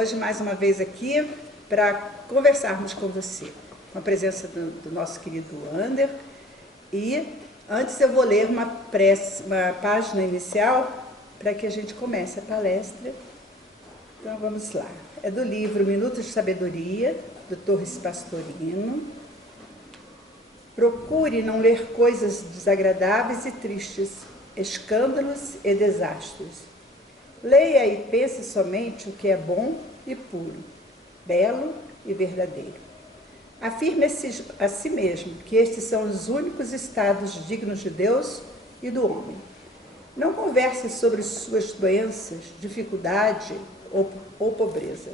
hoje mais uma vez aqui para conversarmos com você, com a presença do nosso querido Wander. E antes eu vou ler uma página inicial para que a gente comece a palestra. Então vamos lá. É do livro Minutos de Sabedoria, do Torres Pastorino. Procure não ler coisas desagradáveis e tristes, escândalos e desastres. Leia e pense somente o que é bom e puro, belo e verdadeiro. Afirme a si mesmo que estes são os únicos estados dignos de Deus e do homem. Não converse sobre suas doenças, dificuldade ou pobreza.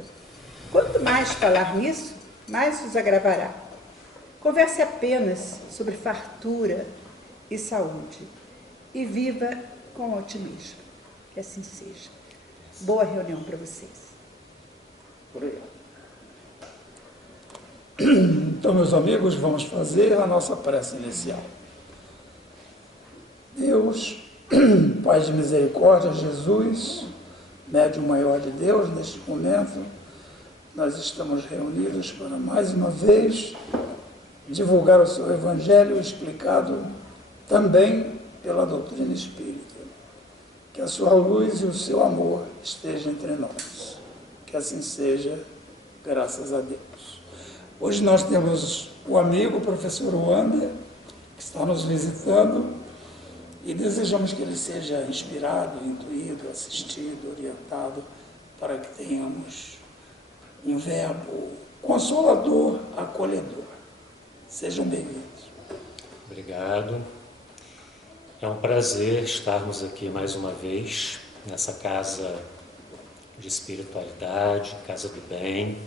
Quanto mais falar nisso, mais os agravará. Converse apenas sobre fartura e saúde e viva com otimismo. Que assim seja. Boa reunião para vocês. Obrigado. Então, meus amigos, vamos fazer a nossa prece inicial. Deus, Pai de misericórdia, Jesus, médium maior de Deus, neste momento, nós estamos reunidos para mais uma vez divulgar o seu Evangelho explicado também pela doutrina espírita. Que a sua luz e o seu amor estejam entre nós. Que assim seja, graças a Deus. Hoje nós temos o amigo, o professor Wander, que está nos visitando, e desejamos que ele seja inspirado, intuído, assistido, orientado, para que tenhamos um verbo consolador, acolhedor. Sejam bem-vindos. Obrigado. É um prazer estarmos aqui mais uma vez, nessa casa de espiritualidade, casa do bem,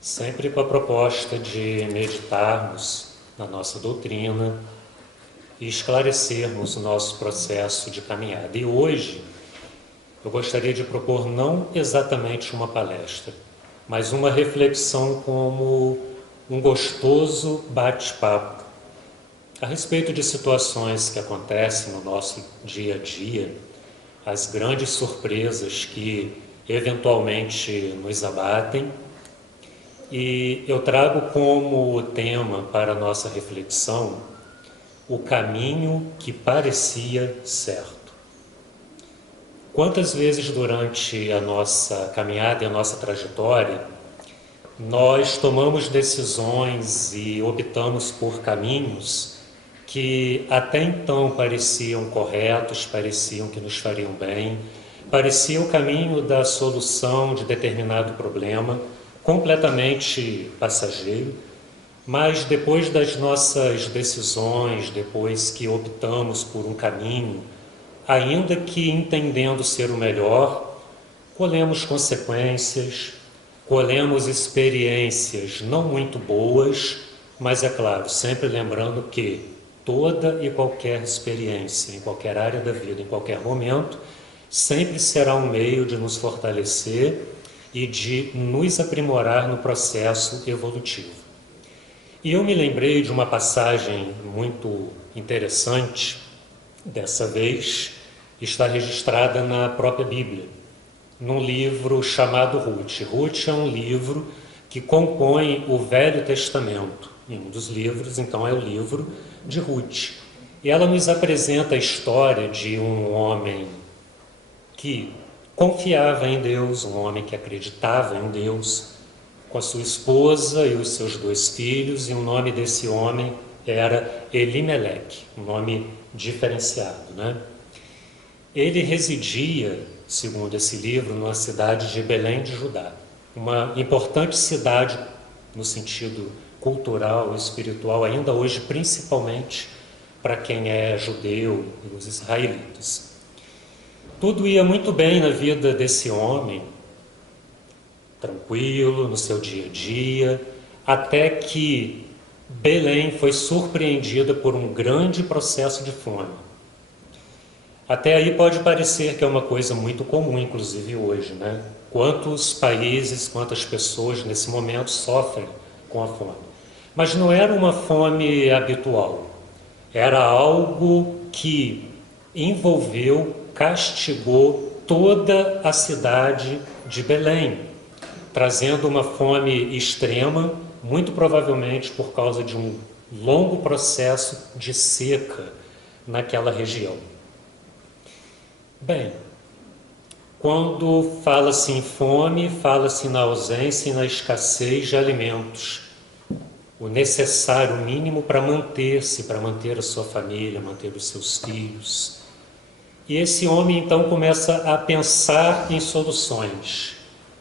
sempre com a proposta de meditarmos na nossa doutrina e esclarecermos o nosso processo de caminhada. E hoje eu gostaria de propor não exatamente uma palestra, mas uma reflexão como um gostoso bate-papo a respeito de situações que acontecem no nosso dia a dia, as grandes surpresas que eventualmente nos abatem. E eu trago como tema para a nossa reflexão o caminho que parecia certo. Quantas vezes durante a nossa caminhada e a nossa trajetória nós tomamos decisões e optamos por caminhos que até então pareciam corretos, pareciam que nos fariam bem, parecia o caminho da solução de determinado problema, completamente passageiro, mas depois das nossas decisões, depois que optamos por um caminho, ainda que entendendo ser o melhor, colhemos consequências, colhemos experiências não muito boas, mas é claro, sempre lembrando que toda e qualquer experiência, em qualquer área da vida, em qualquer momento, sempre será um meio de nos fortalecer e de nos aprimorar no processo evolutivo. E eu me lembrei de uma passagem muito interessante, dessa vez, está registrada na própria Bíblia, num livro chamado Ruth. Ruth é um livro que compõe o Velho Testamento. E um dos livros, então, é o livro de Ruth. E ela nos apresenta a história de um homem que confiava em Deus, um homem que acreditava em Deus, com a sua esposa e os seus 2 filhos, e o nome desse homem era Elimeleque, um nome diferenciado, né? Ele residia, segundo esse livro, numa cidade de Belém de Judá, uma importante cidade no sentido cultural e espiritual, ainda hoje, principalmente para quem é judeu e os israelitas. Tudo ia muito bem na vida desse homem, tranquilo, no seu dia a dia, até que Belém foi surpreendida por um grande processo de fome. Até aí pode parecer que é uma coisa muito comum, inclusive hoje, né? Quantos países, quantas pessoas nesse momento sofrem com a fome. Mas não era uma fome habitual, era algo que envolveu, castigou toda a cidade de Belém. trazendo uma fome extrema, muito provavelmente por causa de um longo processo de seca naquela região. Bem, quando fala-se em fome, fala-se na ausência e na escassez de alimentos, o necessário mínimo para manter-se, para manter a sua família, manter os seus filhos. E esse homem então começa a pensar em soluções.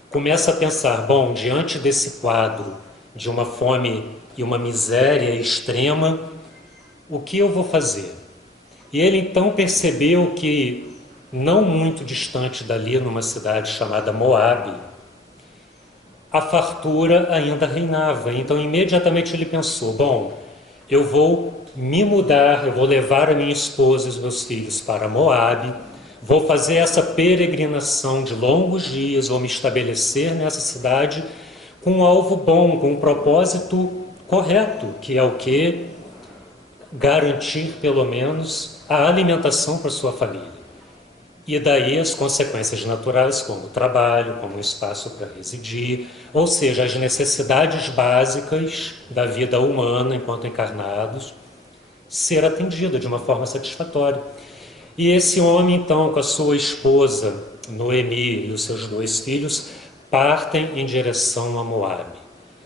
Começa a pensar, bom, diante desse quadro de uma fome e uma miséria extrema, o que eu vou fazer? E ele então percebeu que, não muito distante dali, numa cidade chamada Moabe, a fartura ainda reinava. Então imediatamente ele pensou, bom, eu vou me mudar, eu vou levar a minha esposa e os meus filhos para Moabe, vou fazer essa peregrinação de longos dias, vou me estabelecer nessa cidade com um alvo bom, com um propósito correto, que é o quê? Garantir pelo menos a alimentação para sua família. E daí as consequências naturais, como o trabalho, como um espaço para residir, ou seja, as necessidades básicas da vida humana enquanto encarnados, ser atendida de uma forma satisfatória. E esse homem, então, com a sua esposa, Noemi, e os seus 2 filhos, partem em direção a Moabe.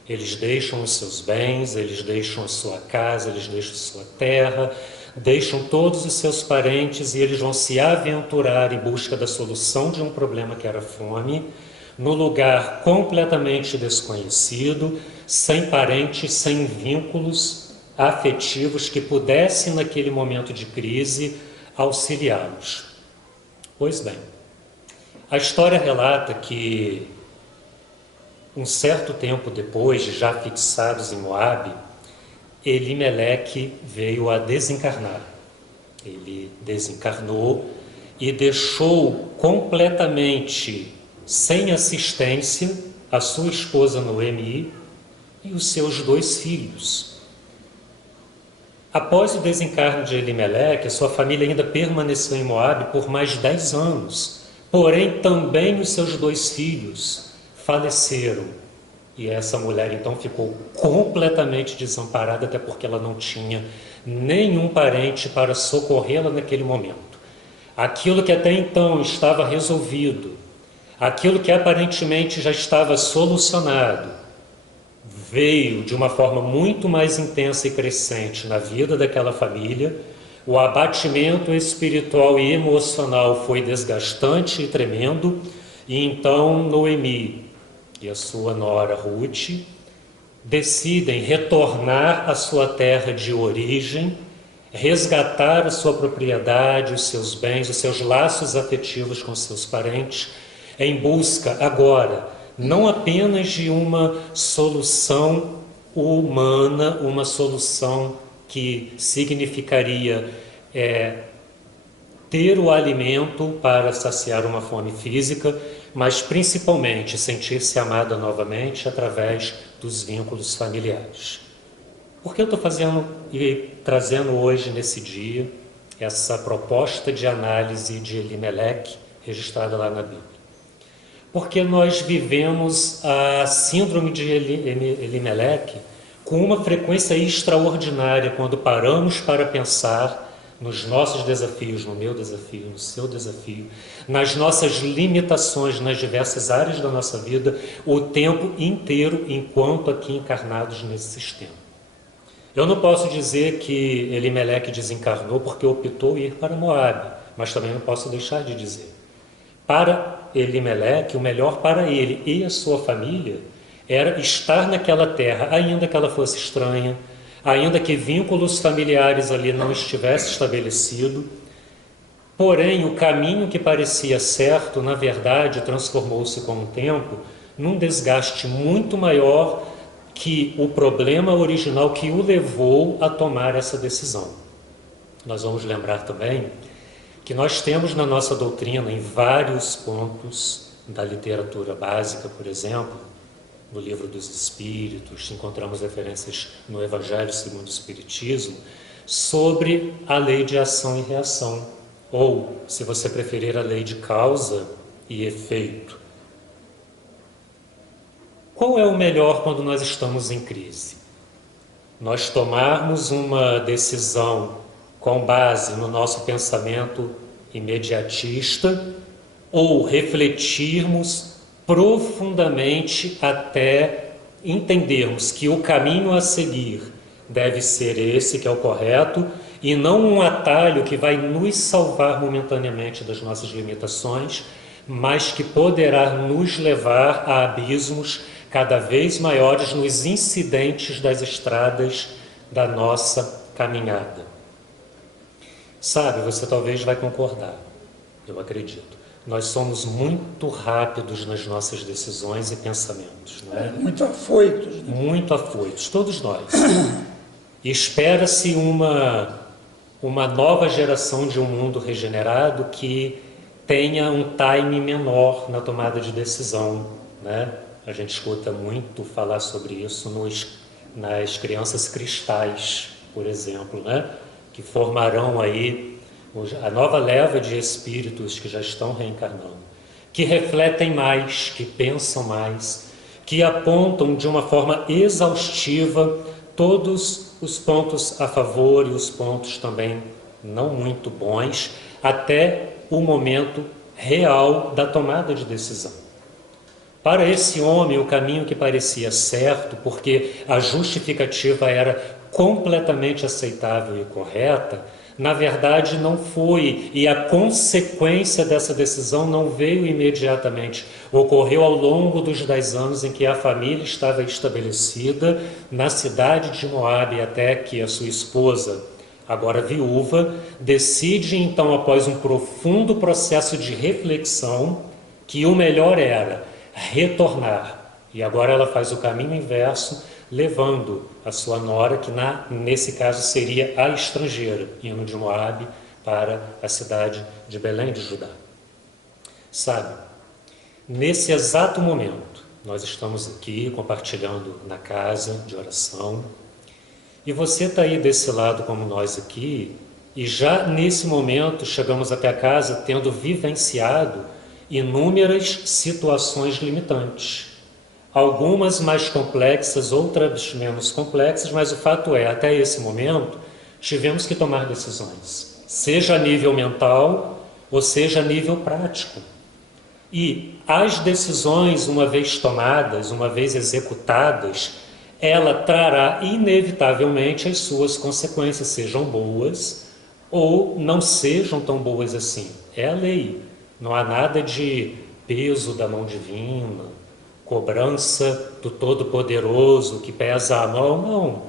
Eles deixam os seus bens, eles deixam a sua casa, eles deixam a sua terra, deixam todos os seus parentes e eles vão se aventurar em busca da solução de um problema que era fome, no lugar completamente desconhecido, sem parentes, sem vínculos afetivos que pudessem, naquele momento de crise, auxiliá-los. Pois bem, a história relata que, um certo tempo depois, de já fixados em Moabe, Elimeleque veio a desencarnar. Ele desencarnou e deixou completamente sem assistência a sua esposa Noemi e os seus 2 filhos. Após o desencarne de Elimeleque, a sua família ainda permaneceu em Moabe por mais 10 anos. Porém, também os seus 2 filhos faleceram. E essa mulher então ficou completamente desamparada, até porque ela não tinha nenhum parente para socorrê-la naquele momento. Aquilo que até então estava resolvido, aquilo que aparentemente já estava solucionado, veio de uma forma muito mais intensa e crescente na vida daquela família. O abatimento espiritual e emocional foi desgastante e tremendo, e então Noemi e a sua nora Ruth decidem retornar à sua terra de origem, resgatar a sua propriedade, os seus bens, os seus laços afetivos com seus parentes, em busca agora não apenas de uma solução humana, uma solução que significaria ter o alimento para saciar uma fome física, mas principalmente sentir-se amada novamente através dos vínculos familiares. Por que eu estou fazendo e trazendo hoje, nesse dia, essa proposta de análise de Elimeleque, registrada lá na Bíblia? Porque nós vivemos a síndrome de Elimeleque com uma frequência extraordinária quando paramos para pensar nos nossos desafios, no meu desafio, no seu desafio, nas nossas limitações nas diversas áreas da nossa vida, o tempo inteiro, enquanto aqui encarnados nesse sistema. Eu não posso dizer que Elimeleque desencarnou porque optou ir para Moabe, mas também não posso deixar de dizer. Para Elimeleque, o melhor para ele e a sua família era estar naquela terra, ainda que ela fosse estranha, ainda que vínculos familiares ali não estivessem estabelecidos. Porém, o caminho que parecia certo, na verdade, transformou-se com o tempo num desgaste muito maior que o problema original que o levou a tomar essa decisão. Nós vamos lembrar também que nós temos na nossa doutrina, em vários pontos da literatura básica, por exemplo, no Livro dos Espíritos, encontramos referências no Evangelho segundo o Espiritismo, sobre a lei de ação e reação, ou, se você preferir, a lei de causa e efeito. qual é o melhor quando nós estamos em crise? Nós tomarmos uma decisão com base no nosso pensamento imediatista ou refletirmos profundamente até entendermos que o caminho a seguir deve ser esse, que é o correto, e não um atalho que vai nos salvar momentaneamente das nossas limitações, mas que poderá nos levar a abismos cada vez maiores nos incidentes das estradas da nossa caminhada. Sabe, você talvez vai concordar, eu acredito. Nós somos muito rápidos nas nossas decisões e pensamentos, não é? Muito afoitos. Né? Muito afoitos, todos nós. E espera-se uma nova geração de um mundo regenerado que tenha um time menor na tomada de decisão, né? A gente escuta muito falar sobre isso nas crianças cristais, por exemplo, né? Que formarão aí a nova leva de espíritos que já estão reencarnando, que refletem mais, que pensam mais, que apontam de uma forma exaustiva todos os pontos a favor e os pontos também não muito bons, até o momento real da tomada de decisão. Para esse homem, o caminho que parecia certo, porque a justificativa era completamente aceitável e correta, na verdade não foi, e a consequência dessa decisão não veio imediatamente. Ocorreu ao longo dos 10 anos em que a família estava estabelecida na cidade de Moabe, até que a sua esposa, agora viúva, decide então, após um profundo processo de reflexão, que o melhor era retornar. E agora ela faz o caminho inverso, levando a sua nora, que nesse caso seria a estrangeira, indo de Moabe para a cidade de Belém de Judá. Sabe, nesse exato momento, nós estamos aqui compartilhando na casa de oração, e você está aí desse lado como nós aqui, e já nesse momento chegamos até a casa tendo vivenciado inúmeras situações limitantes. Algumas mais complexas, outras menos complexas, mas o fato é, até esse momento, tivemos que tomar decisões, seja a nível mental ou seja a nível prático. E as decisões, uma vez tomadas, uma vez executadas, ela trará inevitavelmente as suas consequências, sejam boas ou não sejam tão boas assim. É a lei. Não há nada de peso da mão divina, cobrança do Todo-Poderoso que pesa a mão, não.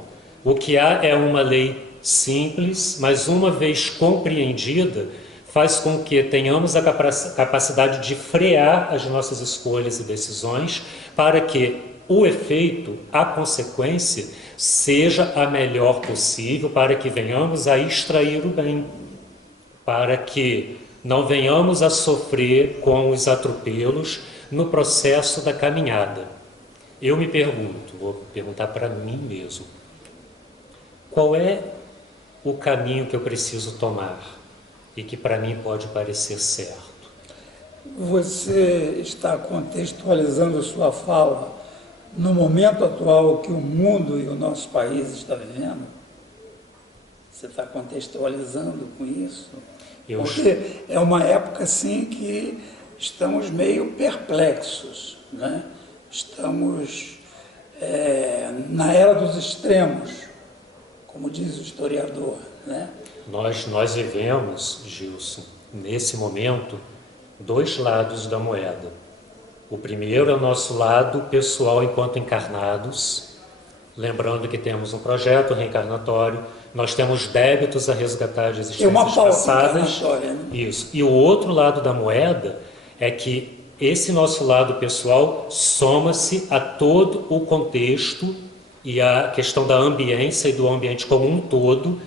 O que há é uma lei simples, mas uma vez compreendida, faz com que tenhamos a capacidade de frear as nossas escolhas e decisões para que o efeito, a consequência, seja a melhor possível, para que venhamos a extrair o bem, para que não venhamos a sofrer com os atropelos no processo da caminhada. Eu me pergunto, vou perguntar para mim mesmo, qual é o caminho que eu preciso tomar e que para mim pode parecer certo? Você está contextualizando sua fala no momento atual que o mundo e o nosso país está vivendo? Você está contextualizando com isso? Porque é uma época assim que estamos meio perplexos, né? Estamos na era dos extremos, como diz o historiador, né? Nós vivemos, Gilson, nesse momento, dois lados da moeda. O primeiro é o nosso lado pessoal enquanto encarnados, lembrando que temos um projeto reencarnatório, nós temos débitos a resgatar de existências passadas. Né? Isso. E o outro lado da moeda é que esse nosso lado pessoal soma-se a todo o contexto e a questão da ambiência e do ambiente como um todo,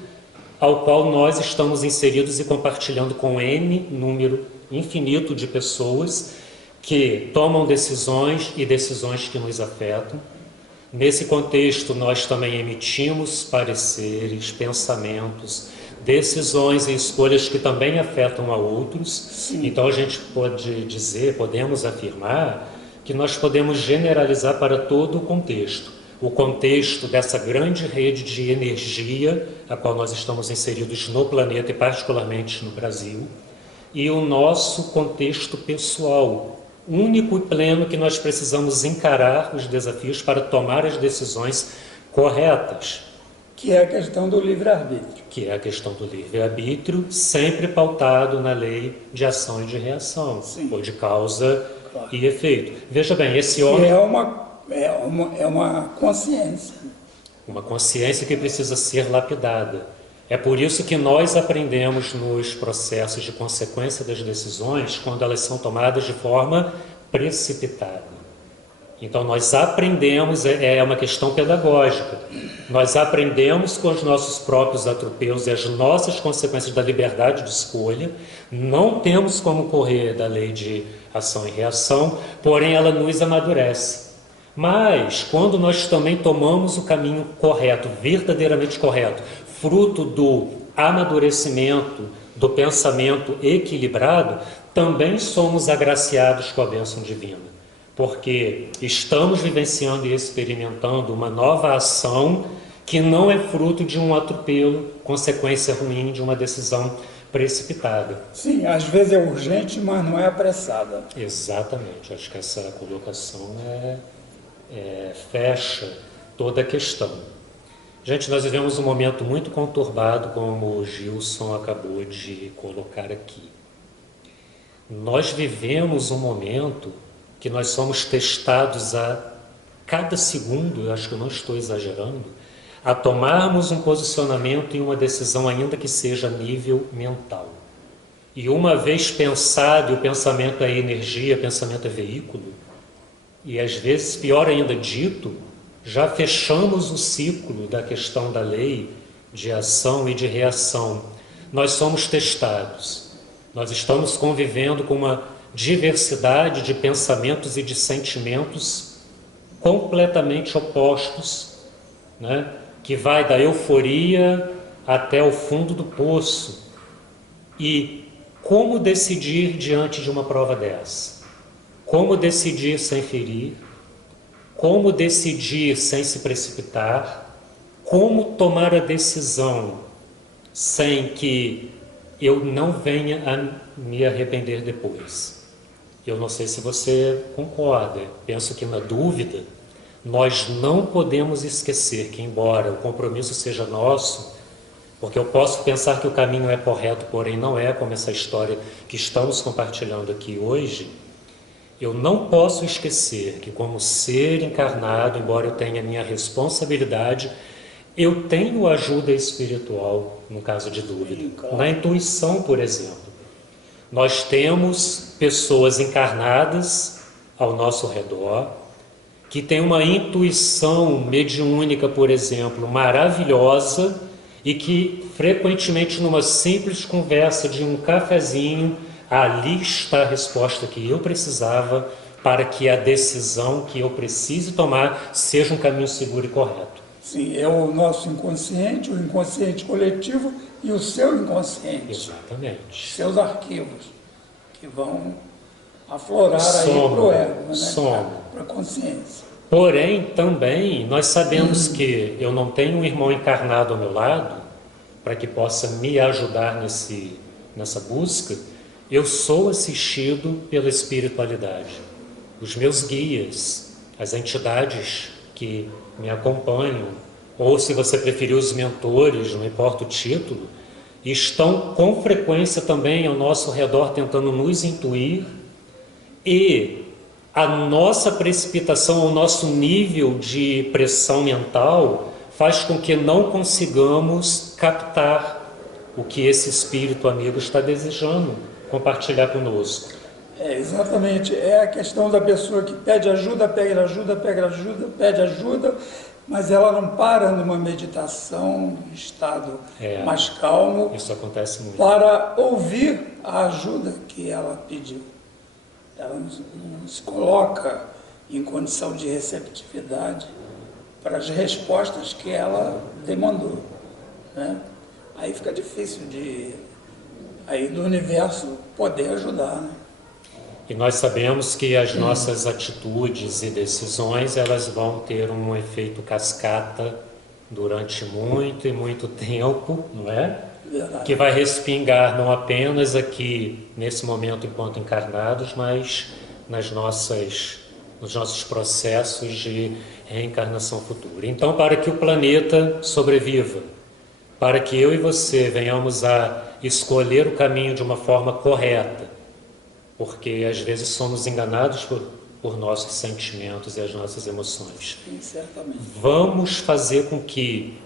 ao qual nós estamos inseridos e compartilhando com N número infinito de pessoas que tomam decisões e decisões que nos afetam. Nesse contexto, nós também emitimos pareceres, pensamentos, decisões e escolhas que também afetam a outros. Sim. Então, a gente pode dizer, podemos afirmar que nós podemos generalizar para todo o contexto dessa grande rede de energia a qual nós estamos inseridos no planeta e particularmente no Brasil, e o nosso contexto pessoal, único e pleno, que nós precisamos encarar os desafios para tomar as decisões corretas. Que é a questão do livre-arbítrio. Que é a questão do livre-arbítrio, sempre pautado na lei de ação e de reação, Sim. ou de causa Claro. e efeito. Veja bem, esse homem... É uma consciência. Uma consciência que precisa ser lapidada. É por isso que nós aprendemos nos processos de consequência das decisões quando elas são tomadas de forma precipitada. Então nós aprendemos, é uma questão pedagógica, nós aprendemos com os nossos próprios atropelos e as nossas consequências da liberdade de escolha, não temos como correr da lei de ação e reação, porém ela nos amadurece. Mas quando nós também tomamos o caminho correto, verdadeiramente correto, fruto do amadurecimento, do pensamento equilibrado, também somos agraciados com a bênção divina. Porque estamos vivenciando e experimentando uma nova ação que não é fruto de um atropelo, consequência ruim de uma decisão precipitada. Sim, às vezes é urgente, mas não é apressada. Exatamente, acho que essa colocação fecha toda a questão. Gente, nós vivemos um momento muito conturbado, como o Gilson acabou de colocar aqui. Nós vivemos um momento que nós somos testados a cada segundo, eu acho que eu não estou exagerando, a tomarmos um posicionamento e uma decisão, ainda que seja a nível mental. E uma vez pensado, e o pensamento é energia, pensamento é veículo, e às vezes, pior ainda, dito, já fechamos o ciclo da questão da lei de ação e de reação. Nós somos testados, nós estamos convivendo com uma diversidade de pensamentos e de sentimentos completamente opostos, né? Que vai da euforia até o fundo do poço. E como decidir diante de uma prova dessa? Como decidir sem ferir? Como decidir sem se precipitar? Como tomar a decisão sem que eu não venha a me arrepender depois? Eu não sei se você concorda, penso que na dúvida, nós não podemos esquecer que, embora o compromisso seja nosso, porque eu posso pensar que o caminho é correto, porém não é, como essa história que estamos compartilhando aqui hoje, eu não posso esquecer que, como ser encarnado, embora eu tenha minha responsabilidade, eu tenho ajuda espiritual, no caso de dúvida. Na intuição, por exemplo. Nós temos pessoas encarnadas ao nosso redor, que têm uma intuição mediúnica, por exemplo, maravilhosa, e que frequentemente numa simples conversa de um cafezinho, ali está a resposta que eu precisava para que a decisão que eu preciso tomar seja um caminho seguro e correto. Sim, é o nosso inconsciente, o inconsciente coletivo e o seu inconsciente. Exatamente. Seus arquivos, que vão aflorar aí para o ego, né? Para a consciência. Porém, também, nós sabemos que eu não tenho um irmão encarnado ao meu lado, para que possa me ajudar nessa busca, eu sou assistido pela espiritualidade. Os meus guias, as entidades que me acompanham, ou se você preferir os mentores, não importa o título, estão com frequência também ao nosso redor tentando nos intuir, e a nossa precipitação, o nosso nível de pressão mental faz com que não consigamos captar o que esse espírito amigo está desejando compartilhar conosco. Exatamente, é a questão da pessoa que pede ajuda, pede ajuda, pede ajuda, mas ela não para numa meditação, num estado mais calmo. Isso acontece muito. Para ouvir a ajuda que ela pediu. Ela não se coloca em condição de receptividade para as respostas que ela demandou, né? Aí fica difícil do universo poder ajudar, né? E nós sabemos que as nossas atitudes e decisões, elas vão ter um efeito cascata durante muito e muito tempo, não é? Verdade. Que vai respingar não apenas aqui, nesse momento enquanto encarnados, mas nos nossos processos de reencarnação futura. Então, para que o planeta sobreviva, para que eu e você venhamos a escolher o caminho de uma forma correta, porque às vezes somos enganados por nossos sentimentos e as nossas emoções. Sim, certamente. Vamos fazer com que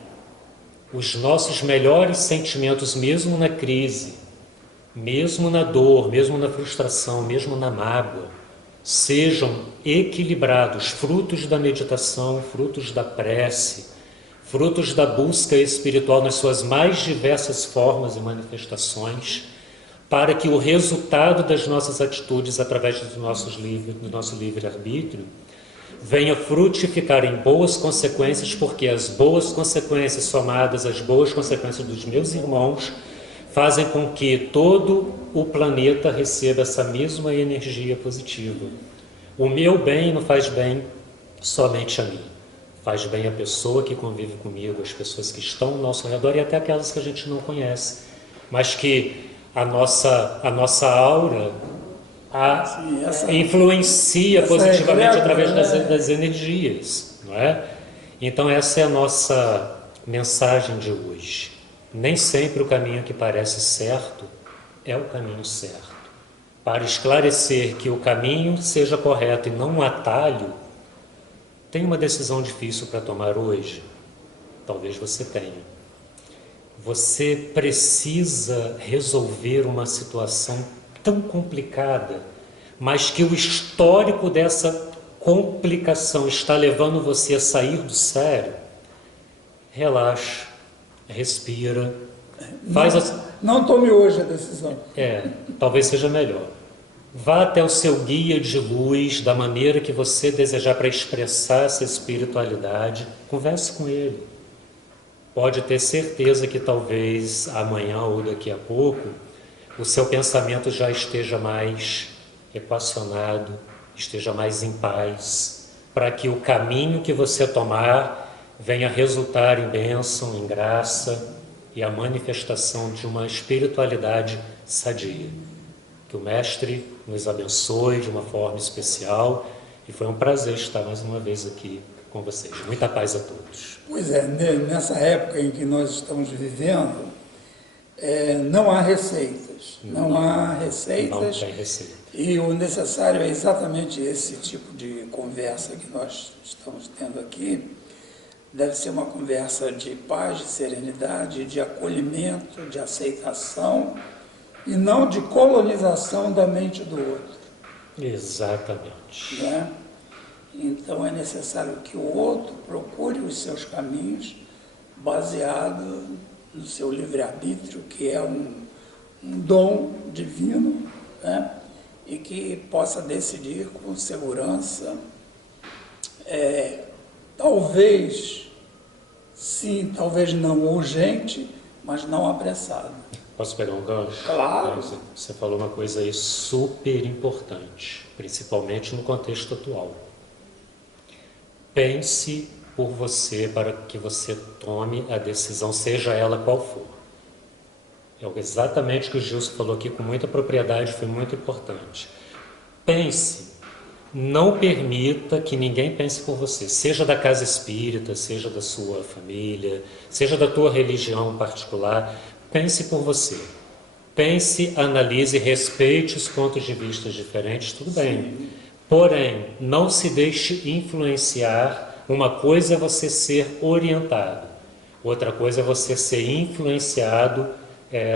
os nossos melhores sentimentos, mesmo na crise, mesmo na dor, mesmo na frustração, mesmo na mágoa, sejam equilibrados, frutos da meditação, frutos da prece, frutos da busca espiritual nas suas mais diversas formas e manifestações, para que o resultado das nossas atitudes, através do nosso livre-arbítrio, venha frutificar em boas consequências, porque as boas consequências somadas às boas consequências dos meus irmãos fazem com que todo o planeta receba essa mesma energia positiva. O meu bem não faz bem somente a mim, faz bem a pessoa que convive comigo, as pessoas que estão ao nosso redor e até aquelas que a gente não conhece, mas que a nossa aura influencia positivamente através das energias, não é? Então essa é a nossa mensagem de hoje. Nem sempre o caminho que parece certo é o caminho certo. Para esclarecer que o caminho seja correto e não um atalho, tem uma decisão difícil para tomar hoje? Talvez você tenha. Você precisa resolver uma situação tão complicada, mas que o histórico dessa complicação está levando você a sair do sério. Relaxa, respira, Não tome hoje a decisão. Talvez seja melhor. Vá até o seu guia de luz da maneira que você desejar para expressar essa espiritualidade. Converse com ele. Pode ter certeza que talvez amanhã ou daqui a pouco o seu pensamento já esteja mais equacionado, esteja mais em paz, para que o caminho que você tomar venha resultar em bênção, em graça e a manifestação de uma espiritualidade sadia. Que o Mestre nos abençoe de uma forma especial e foi um prazer estar mais uma vez aqui com vocês. Muita paz a todos. Pois é, nessa época em que nós estamos vivendo, não há receitas. Não há receitas. Não tem receita. E o necessário é exatamente esse tipo de conversa que nós estamos tendo aqui. Deve ser uma conversa de paz, de serenidade, de acolhimento, de aceitação e não de colonização da mente do outro. Exatamente. Né? Então é necessário que o outro procure os seus caminhos baseado no seu livre-arbítrio, que é um dom divino, né? E que possa decidir com segurança, talvez sim, talvez não urgente, mas não apressado. Posso pegar um gancho? Claro. Você falou uma coisa aí super importante, principalmente no contexto atual. Pense por você para que você tome a decisão, seja ela qual for. É exatamente o que o Gilson falou aqui com muita propriedade, foi muito importante. Pense, não permita que ninguém pense por você, seja da casa espírita, seja da sua família, seja da tua religião particular, pense por você. Pense, analise, respeite os pontos de vista diferentes, tudo bem. Porém, não se deixe influenciar. Uma coisa é você ser orientado, outra coisa é você ser influenciado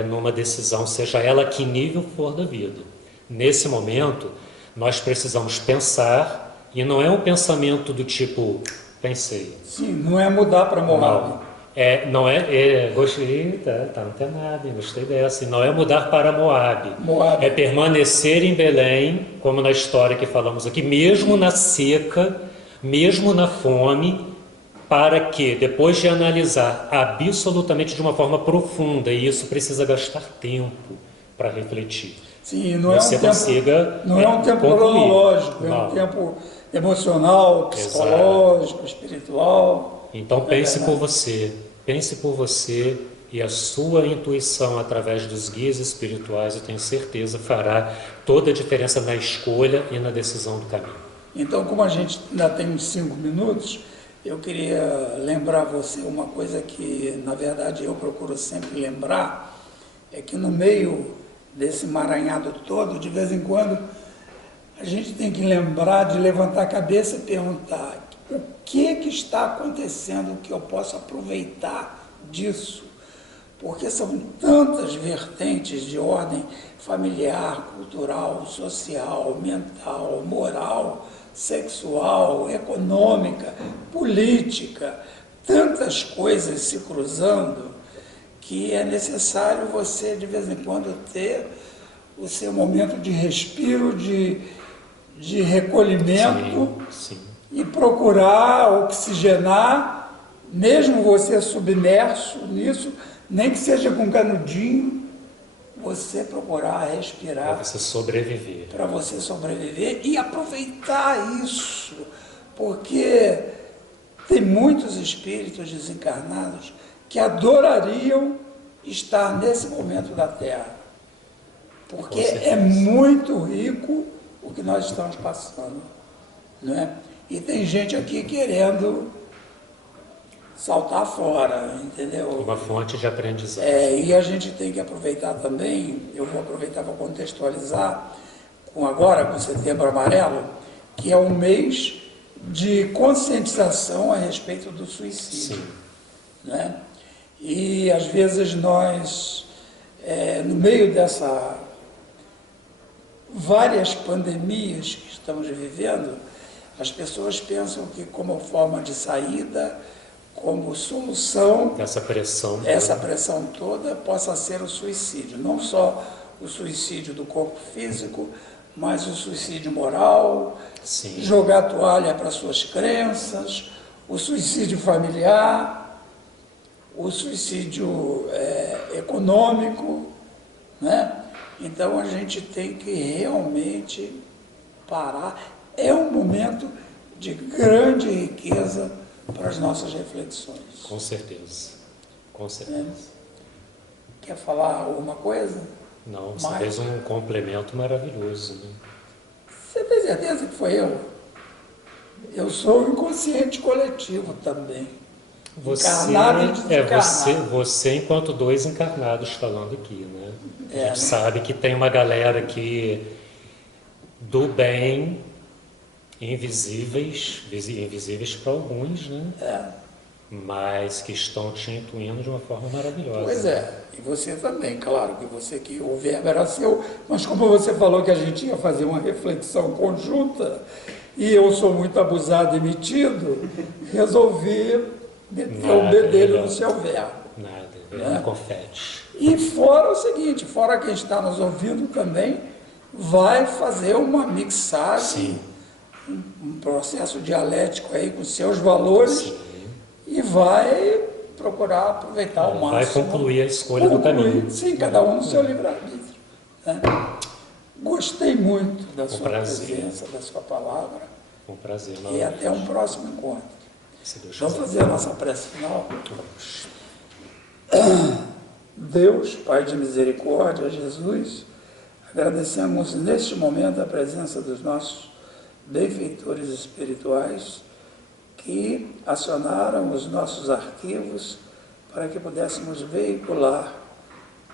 numa decisão, seja ela que nível for da vida. Nesse momento, nós precisamos pensar, e não é um pensamento do tipo, pensei. Sim, não é mudar para Moab. Gostei, não tem nada, gostei dessa. E não é mudar para Moab. Moab. É permanecer em Belém, como na história que falamos aqui, mesmo na seca, mesmo na fome, para que, depois de analisar absolutamente de uma forma profunda, e isso precisa gastar tempo para refletir, Sim, não você é um tempo, consiga não é um tempo concluir. cronológico, é Não. um tempo emocional, psicológico, espiritual. Então pense por você e a sua intuição através dos guias espirituais, eu tenho certeza, fará toda a diferença na escolha e na decisão do caminho. Então, como a gente ainda tem uns 5 minutos, eu queria lembrar você uma coisa que, na verdade, eu procuro sempre lembrar, é que no meio desse emaranhado todo, de vez em quando, a gente tem que lembrar de levantar a cabeça e perguntar o que está acontecendo que eu posso aproveitar disso. Porque são tantas vertentes de ordem familiar, cultural, social, mental, moral, sexual, econômica, política, tantas coisas se cruzando, que é necessário você, de vez em quando, ter o seu momento de respiro, de recolhimento, Sim. e procurar oxigenar, mesmo você submerso nisso, nem que seja com canudinho, você procurar respirar. Para você sobreviver. Para você sobreviver e aproveitar isso, porque tem muitos espíritos desencarnados que adorariam estar nesse momento da Terra, porque é muito rico o que nós estamos passando, não é? E tem gente aqui querendo saltar fora, entendeu? Uma fonte de aprendizado. E a gente tem que aproveitar também, eu vou aproveitar para contextualizar, agora com Setembro Amarelo, que é um mês de conscientização a respeito do suicídio. Sim. Né? E às vezes nós, no meio dessa várias pandemias que estamos vivendo, as pessoas pensam que como forma de saída, como solução, essa pressão toda possa ser o suicídio. Não só o suicídio do corpo físico, mas o suicídio moral, Sim. jogar a toalha para suas crenças, o suicídio familiar, o suicídio econômico, né? Então a gente tem que realmente parar. É um momento de grande riqueza para as nossas reflexões. Com certeza. Com certeza. Quer falar alguma coisa? Não, você fez um complemento maravilhoso. Né? Você tem certeza que foi eu? Eu sou o inconsciente coletivo também. Você enquanto dois encarnados falando aqui, né? A gente sabe que tem uma galera aqui do bem, invisíveis para alguns, né? Mas que estão te intuindo de uma forma maravilhosa. Pois e você também, claro, que o verbo era seu, mas como você falou que a gente ia fazer uma reflexão conjunta, e eu sou muito abusado e metido, resolvi meter o bedelho no seu verbo. Nada, confete. E fora o seguinte, fora quem está nos ouvindo também, vai fazer uma mixagem, um processo dialético aí com seus valores. Sim. E vai procurar aproveitar o máximo. Vai concluir a escolha do caminho. Sim, cada um no seu livre-arbítrio. Né? Gostei muito da sua presença, da sua palavra. Um prazer. E até um próximo encontro. Vamos fazer a nossa prece final. Deus, Pai de misericórdia, Jesus, agradecemos neste momento a presença dos nossos benfeitores espirituais, que acionaram os nossos arquivos para que pudéssemos veicular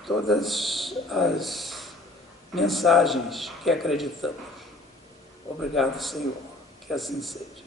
todas as mensagens que acreditamos. Obrigado, Senhor, que assim seja.